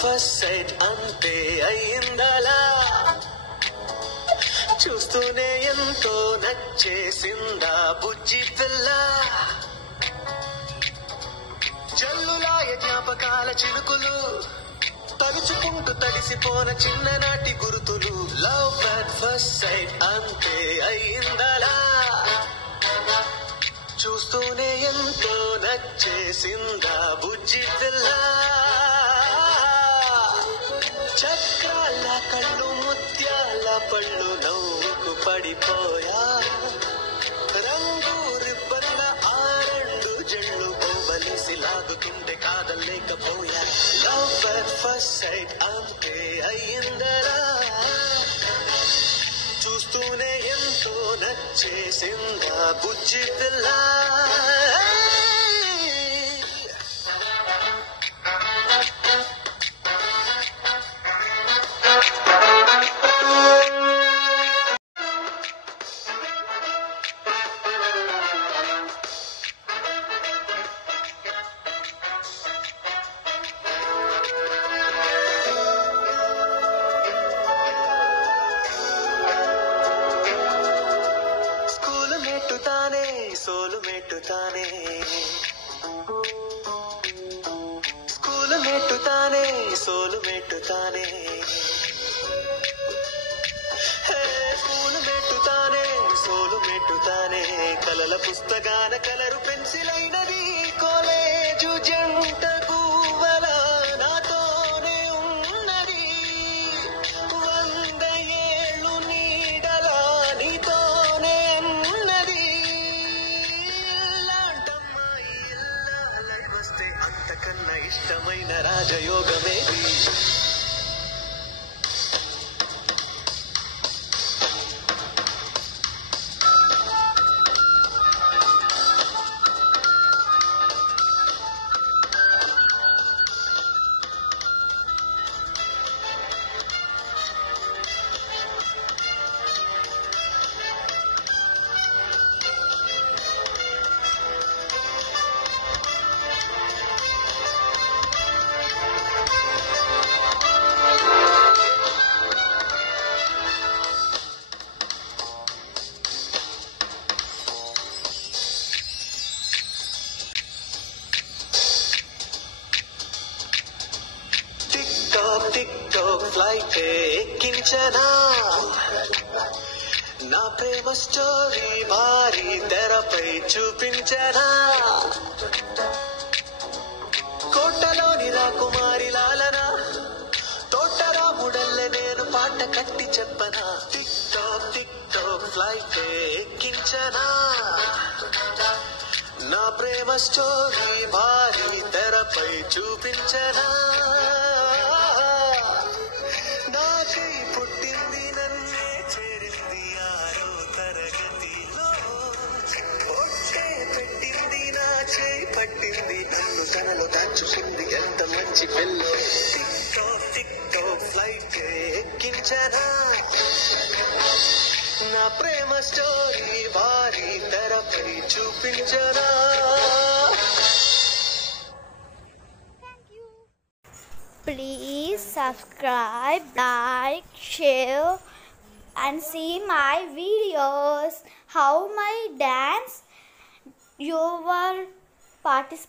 First sight అంతే అయిందలా చూస్తూనే ఎంతో నచ్చేసిందా బుజ్జి పిల్ల జల్లులాయ జ్ఞాపకాల చినుకులు తలుచుకుంటూ తడిసిపోన చిన్ననాటి గుర్తులు లవ్ అట్ ఫస్ట్ సైట్ అంతే అయిందలా చూస్తూనే ఎంతో నచ్చేసిందా బుజ్జి పిల్ల చక్రాల కళ్ళు ముత్యాల పళ్ళు నవ్వుకు పడిపోయా రంగు రిబ్బన్ల ఆ రెండు జళ్ళు బొమ్మలేసి లాగుతుంటే కాదలేకపోయా లవ్ అట్ ఫస్ట్ సైట్ అంతే అయ్యిందరా చూస్తూనే ఎంతో నచ్చేసిందా బుజ్జి పిల్ల సోలు మెట్టుతానే స్కూలు మెట్టుతానే సోలు మెట్టుతానే స్కూలు మెట్టుతానే సోలు మెట్టుతానే కలల పుస్తకాన కలరు పెన్సిల్ అయినది కాలేజు జంట గువ్వల నాతోనే ఉన్నది 100 ఏళ్ళు నీడలా నీతోనే ఉన్నది అంతకన్నా ఇష్టమైన రాజయోగమేది ఫ్లైట్ ఎక్కించనా నా ప్రేమ స్టోరీ భారీ తెరపై చూపించనా కోటలోని రాకుమారి లాలన తోటరాముడల్లె నేను పాట కట్టి చెప్పనా టిక్ టాక్ ఫ్లైట్ ఎక్కించనా నా ప్రేమ స్టోరీ భారీ తెరపై చూపించనా పుట్టింది నన్నే చేరింది 6వ తరగతిలో ఒట్టే పెట్టింది నా చేయి పట్టింది నన్ను తనలో దాచుకుంది ఎంత మంచి పిల్ల టిక్ టాక్ ఫ్లైట్ ఎక్కించనా నా ప్రేమ స్టోరీ భారీ తెరపై చూపించనా Please subscribe, like, share and see my videos. How my dance, your participate.